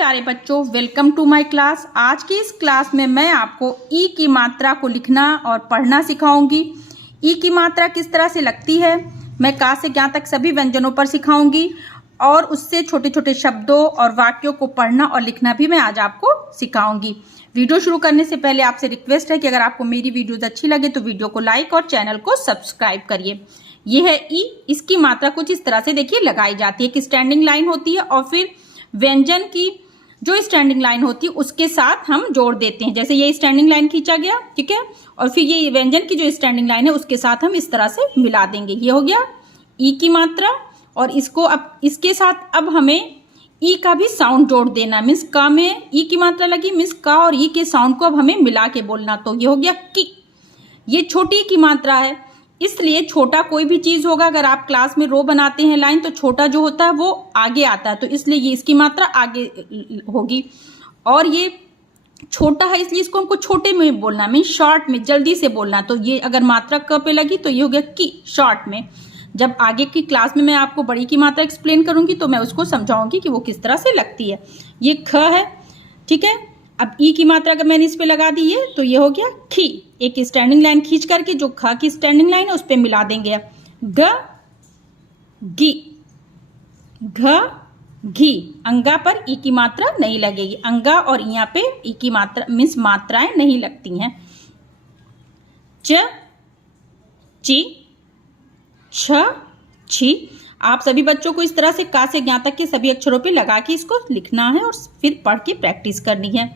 प्यारे बच्चों, welcome to my class. आज की इस क्लास में मैं आपको ई की मात्रा को लिखना और पढ़ना सिखाऊंगी। ई की मात्रा किस तरह से लगती है मैं का से ज्ञा तक सभी व्यंजनों पर सिखाऊंगी और उससे छोटे छोटे शब्दों और वाक्यों को पढ़ना और लिखना भी मैं आज आपको सिखाऊंगी। वीडियो शुरू करने से पहले आपसे रिक्वेस्ट है कि अगर आपको मेरी वीडियोज अच्छी लगे तो वीडियो को लाइक और चैनल को सब्सक्राइब करिए। ये है ई। इसकी मात्रा कुछ इस तरह से देखिए लगाई जाती है कि स्टैंडिंग लाइन होती है और फिर व्यंजन की जो स्टैंडिंग लाइन होती है उसके साथ हम जोड़ देते हैं। जैसे ये स्टैंडिंग लाइन खींचा गया, ठीक है, और फिर ये व्यंजन की जो स्टैंडिंग लाइन है उसके साथ हम इस तरह से मिला देंगे। ये हो गया ई की मात्रा। और इसको अब इसके साथ अब हमें ई का भी साउंड जोड़ देना। मीन्स का में ई की मात्रा लगी, मीन्स का और ई के साउंड को अब हमें मिला के बोलना। तो ये हो गया की। ये छोटी की मात्रा है, इसलिए छोटा कोई भी चीज होगा, अगर आप क्लास में रो बनाते हैं लाइन, तो छोटा जो होता है वो आगे आता है, तो इसलिए ये इसकी मात्रा आगे होगी। और ये छोटा है इसलिए इसको हमको छोटे में बोलना, मीन शॉर्ट में, जल्दी से बोलना। तो ये अगर मात्रा क पे लगी तो ये हो गया की, शॉर्ट में। जब आगे की क्लास में मैं आपको बड़ी की मात्रा एक्सप्लेन करूंगी तो मैं उसको समझाऊंगी कि वो किस तरह से लगती है। ये ख है, ठीक है। अब ई की मात्रा अगर मैंने इस पे लगा दी है तो ये हो गया खी। एक स्टैंडिंग लाइन खींच करके जो ख की स्टैंडिंग लाइन है उस पे मिला देंगे। ग गी, घ घी। अंगा पर ई की मात्रा नहीं लगेगी। अंगा और यहाँ पे ई की मात्रा मीन्स मात्राएं नहीं लगती हैं। च ची, छ छी। आप सभी बच्चों को इस तरह से का से ज्ञा तक के सभी अक्षरों पे लगा के इसको लिखना है और फिर पढ़ के प्रैक्टिस करनी है।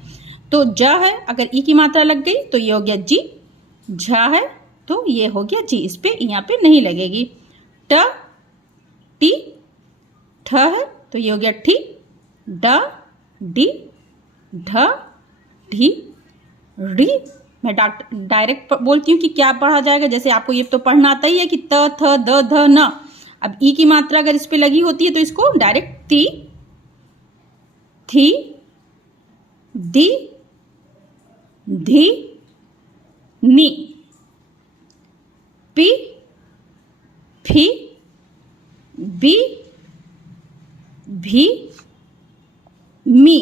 तो ज है, अगर ई की मात्रा लग गई तो ये हो गया जी। झ है तो ये हो गया जी, इस पे यहाँ पे नहीं लगेगी। ट टी, ठ है तो ये हो गया ठी। ड डी, ढ ढी, री। मैं डायरेक्ट बोलती हूँ कि क्या पढ़ा जाएगा। जैसे आपको ये तो पढ़ना आता ही है कि त थ द ध न। अब ई की मात्रा अगर इस पे लगी होती है तो इसको डायरेक्ट ती, थी, दी, धी, नी, पी, फी, बी, भी, मी।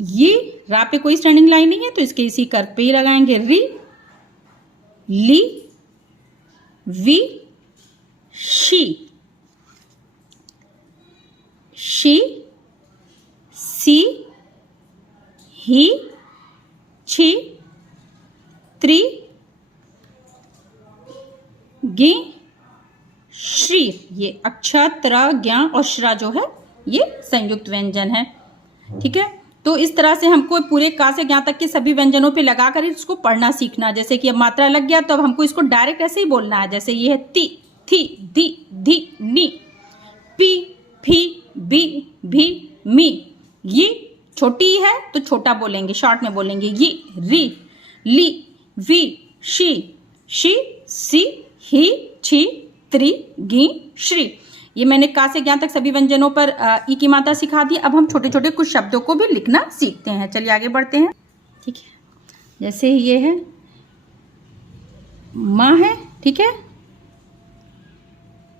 ये रा पे कोई स्टैंडिंग लाइन नहीं है तो इसके इसी कर पे ही लगाएंगे। री, ली, वी, शी, शी, सी, ही, छी, त्री, गी, श्री। ये अक्षर त्र ज्ञा और श्रा जो है ये संयुक्त व्यंजन है, ठीक है। तो इस तरह से हमको पूरे का से ज्ञा तक के सभी व्यंजनों पे लगाकर इसको पढ़ना सीखना। जैसे कि अब मात्रा लग गया तो अब हमको इसको डायरेक्ट ऐसे ही बोलना है। जैसे ये है ती, थी, दी, धी, नी, पी, फी, बी, भी, मी। ये छोटी है तो छोटा बोलेंगे, शॉर्ट में बोलेंगे। ये री, ली, वी, शी, सी, ही, छी, त्री, गी, श्री। ये मैंने का से ज्ञा तक सभी व्यंजनों पर ई की मात्रा सिखा दी। अब हम छोटे छोटे कुछ शब्दों को भी लिखना सीखते हैं। चलिए आगे बढ़ते हैं, ठीक है। जैसे ये है माँ है, ठीक है।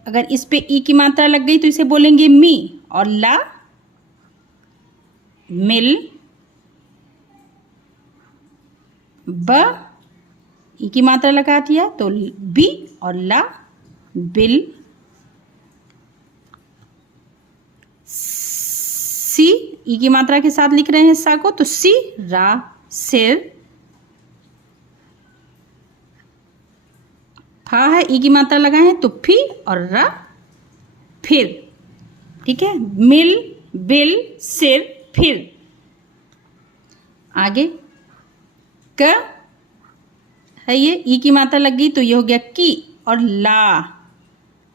अगर इस पे ई की मात्रा लग गई तो इसे बोलेंगे मी। और ला, मिल, ब ई की मात्रा लगा दिया तो बी और ला, बिल। सी ई की मात्रा के साथ लिख रहे हैं सा को तो सी, रा, सिर। फा है, ई की मात्रा लगाए हैं तो फी और रा, फिर, ठीक है। मिल, बिल, सिर, फिर। आगे क है, ये ई की मात्रा लग गई तो ये हो गया की। और ला,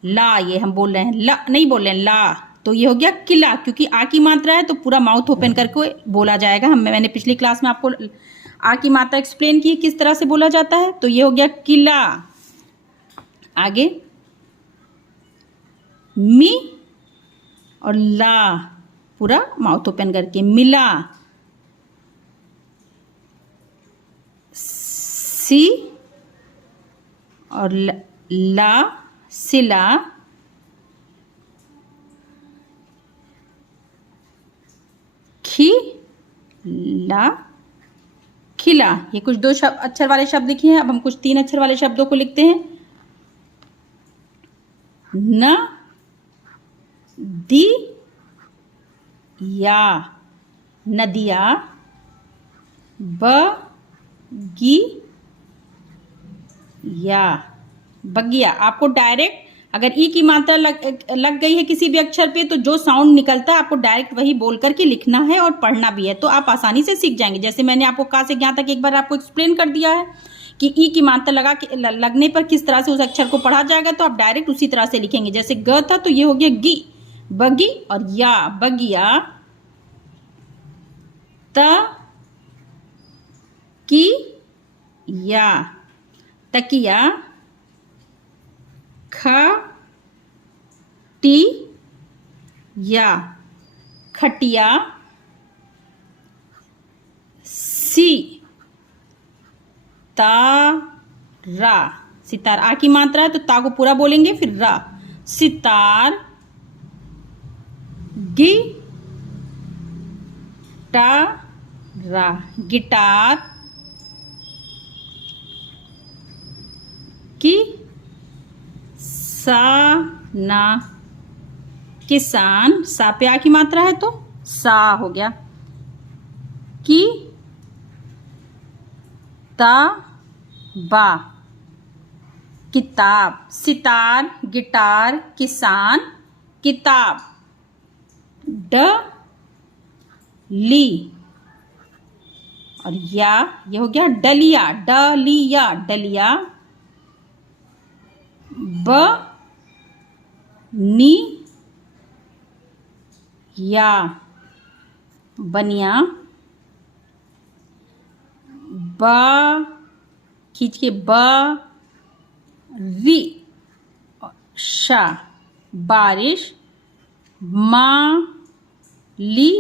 ला ये हम बोल रहे हैं, ला नहीं बोल रहे हैं, ला तो ये हो गया किला। क्योंकि आ की मात्रा है तो पूरा माउथ ओपन करके बोला जाएगा। मैंने पिछली क्लास में आपको आ की मात्रा एक्सप्लेन की किस तरह से बोला जाता है। तो ये हो गया किला। आगे मी और ला, पूरा माउथ ओपन करके मिला। सी और ला, सिला। खिला, खिला। ये कुछ 2 अक्षर वाले शब्द लिखे हैं। अब हम कुछ 3 अक्षर वाले शब्दों को लिखते हैं। न दी या, नदिया, बगी या, बगिया। आपको डायरेक्ट अगर ई की मात्रा लग गई है किसी भी अक्षर पे तो जो साउंड निकलता है आपको डायरेक्ट वही बोल करके लिखना है और पढ़ना भी है, तो आप आसानी से सीख जाएंगे। जैसे मैंने आपको का से ज्ञा तक एक बार आपको एक्सप्लेन कर दिया है कि ई की मात्रा लगने पर किस तरह से उस अक्षर को पढ़ा जाएगा, तो आप डायरेक्ट उसी तरह से लिखेंगे। जैसे ग था तो ये हो गया गी, बगी, और या बगिया, त की या, तकिया, ख टी या, खटिया, सी तारा, सितार। आ की मात्रा है तो ता को पूरा बोलेंगे, फिर रा, सितार, गी टा रा, गिटार, की ना, किसान। सा पे आ की मात्रा है तो सा हो गया। की ता बा, किताब। सितार, गिटार, किसान, किताब। ड ली, और या ये हो गया डलिया, डलिया, डलिया। ब नी या, बनिया। ब खींच के ब री, शा, बारिश। मा ली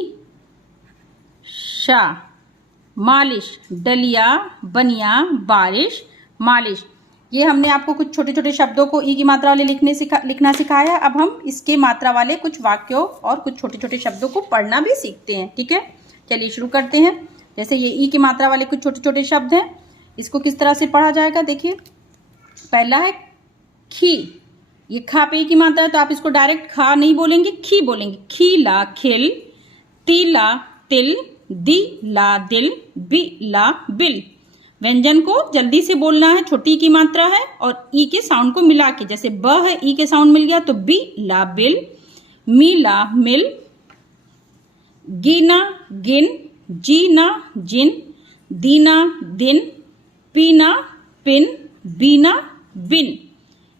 शा, मालिश। डलिया, बनिया, बारिश, मालिश। ये हमने आपको कुछ छोटे छोटे शब्दों को ई की मात्रा वाले लिखना सिखाया। अब हम इसके मात्रा वाले कुछ वाक्यों और कुछ छोटे छोटे शब्दों को पढ़ना भी सीखते हैं। ठीक है, चलिए शुरू करते हैं। जैसे ये ई की मात्रा वाले कुछ छोटे छोटे शब्द हैं, इसको किस तरह से पढ़ा जाएगा देखिए। पहला है खी, ये खा पे ई की मात्रा है तो आप इसको डायरेक्ट खा नहीं बोलेंगे, खी बोलेंगे। खीला, खिल। तीला, तिल। दिला, दिल। बिला, बिल। व्यंजन को जल्दी से बोलना है, छोटी की मात्रा है और ई के साउंड को मिला के। जैसे ब है, ई के साउंड मिल गया तो बी ला, बिल। मीला, मिल। गिना, गिन। जीना, जिन। दीना, दिन। पीना, पिन। बीना, बिन।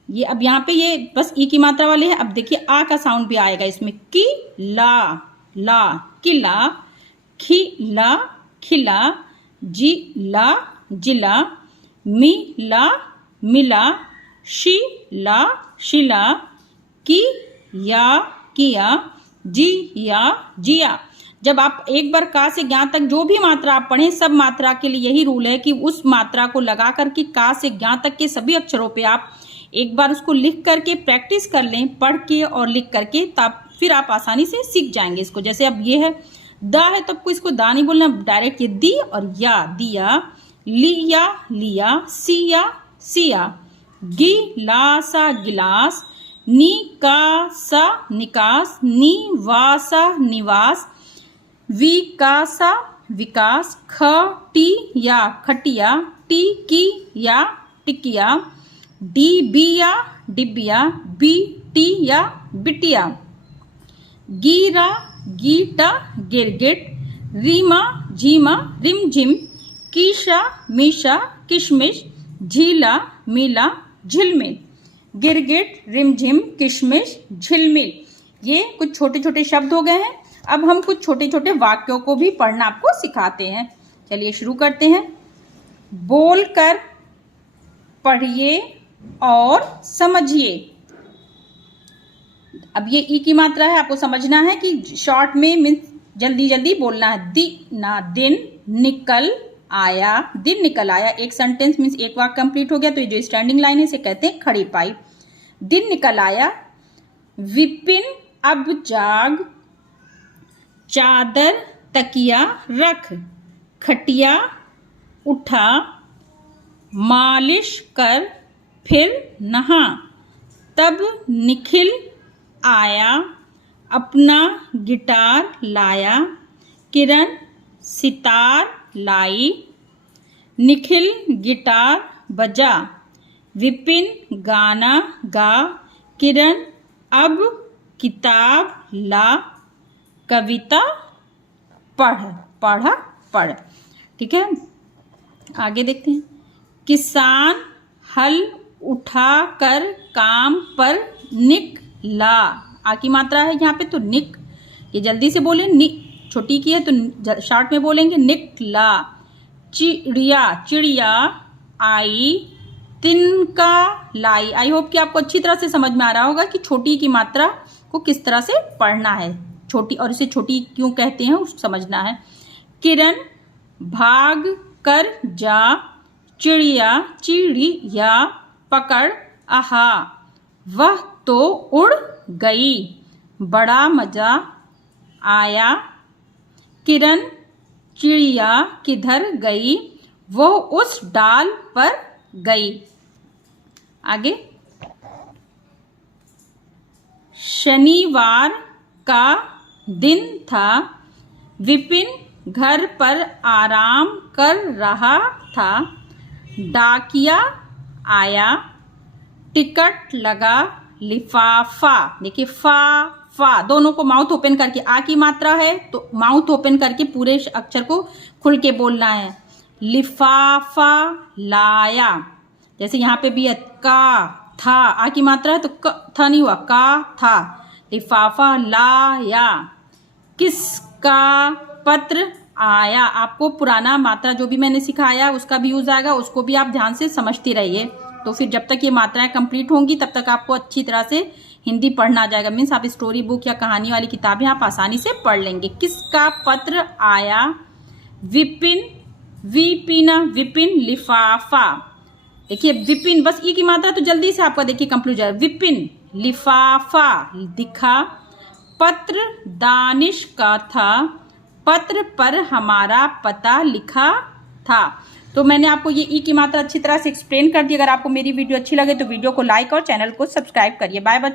ये अब यहाँ पे ये बस ई की मात्रा वाले हैं। अब देखिए आ का साउंड भी आएगा इसमें। की ला, ला, किला। खिला, खिला। जिला, जिला। मिला, मिला। शिला, शिला। किया, किया। जिया, जिया। जब आप एक बार का से ज्ञा तक जो भी मात्रा आप पढ़ें, सब मात्रा के लिए यही रूल है कि उस मात्रा को लगा करके का से ज्ञा तक के सभी अक्षरों पे आप एक बार उसको लिख करके प्रैक्टिस कर लें, पढ़ के और लिख करके, तब फिर आप आसानी से सीख जाएंगे इसको। जैसे अब ये है दा है तो आपको इसको दा नहीं बोलना, डायरेक्ट ये दी और या, दिया। लिया, लिया। सिया, सिया। गिलासा, गिलास। निकासा, निकास। निवासा, निवास। विकासा, विकास। खटिया, खटिया। टिकिया, टिकिया। डिबिया, डिबिया। बिटिया, बिटिया। गिरा, गीटा, गिरगिट। रीमा, झीमा, रिमझिम। कीशा, मीशा, किशमिश। झीला, मीला, झिलमिल। गिरगिट, रिमझिम, किशमिश, झिलमिल। ये कुछ छोटे छोटे शब्द हो गए हैं। अब हम कुछ छोटे छोटे वाक्यों को भी पढ़ना आपको सिखाते हैं। चलिए शुरू करते हैं। बोलकर पढ़िए और समझिए। अब ये ई की मात्रा है, आपको समझना है कि शॉर्ट में मीन्स जल्दी जल्दी बोलना है। ना, दिन निकल आया, दिन निकल आया। एक सेंटेंस मीन्स एक वाक्य कंप्लीट हो गया, तो ये जो स्टैंडिंग लाइन है इसे कहते हैं खड़ी पाई। दिन निकल आया। विपिन अब जाग। चादर तकिया रख, खटिया उठा, मालिश कर फिर नहा, तब निखिल आया, अपना गिटार लाया, किरण सितार लाई, निखिल गिटार बजा, विपिन गाना गा, किरण अब किताब ला, कविता पढ़। ठीक है, आगे देखते हैं। किसान हल उठा कर काम पर निकला। आ की मात्रा है यहाँ पे, तो निक, ये जल्दी से बोले, छोटी की है तो शॉर्ट में बोलेंगे, निकला। चिड़िया आई, तिनका लाई। आई होप कि आपको अच्छी तरह से समझ में आ रहा होगा कि छोटी की मात्रा को किस तरह से पढ़ना है, छोटी, और इसे छोटी क्यों कहते हैं समझना है। किरण भाग कर जा, चिड़िया पकड़ आहा, वह तो उड़ गई, बड़ा मजा आया, किरण चिड़िया किधर गई, वो उस डाल पर गई। आगे, शनिवार का दिन था, विपिन घर पर आराम कर रहा था, डाकिया आया, टिकट लगा, लिफाफा। देखिए फा दोनों को माउथ ओपन करके, आ की मात्रा है तो माउथ ओपन करके पूरे अक्षर को खुल के बोलना है। लिफाफा लाया, जैसे यहाँ पे भी है का था, आ की मात्रा है तो था नहीं हुआ, का था, लिफाफा लाया। किसका पत्र आया, आपको पुराना मात्रा जो भी मैंने सिखाया उसका भी यूज आएगा, उसको भी आप ध्यान से समझते रहिए। तो फिर जब तक ये मात्राएं कंप्लीट होंगी तब तक आपको अच्छी तरह से हिंदी पढ़ना जाएगा। मीन्स आप स्टोरी बुक या कहानी वाली किताबें आप आसानी से पढ़ लेंगे। किसका पत्र आया, विपिन लिफाफा। देखिए विपिन, बस ई की मात्रा तो जल्दी से आपका देखिए कंप्लीट हो जाएगा। विपिन लिफाफा दिखा, पत्र दानिश का था, पत्र पर हमारा पता लिखा था। तो मैंने आपको ये ई की मात्रा अच्छी तरह से एक्सप्लेन कर दी। अगर आपको मेरी वीडियो अच्छी लगे तो वीडियो को लाइक और चैनल को सब्सक्राइब करिए। Bye bye.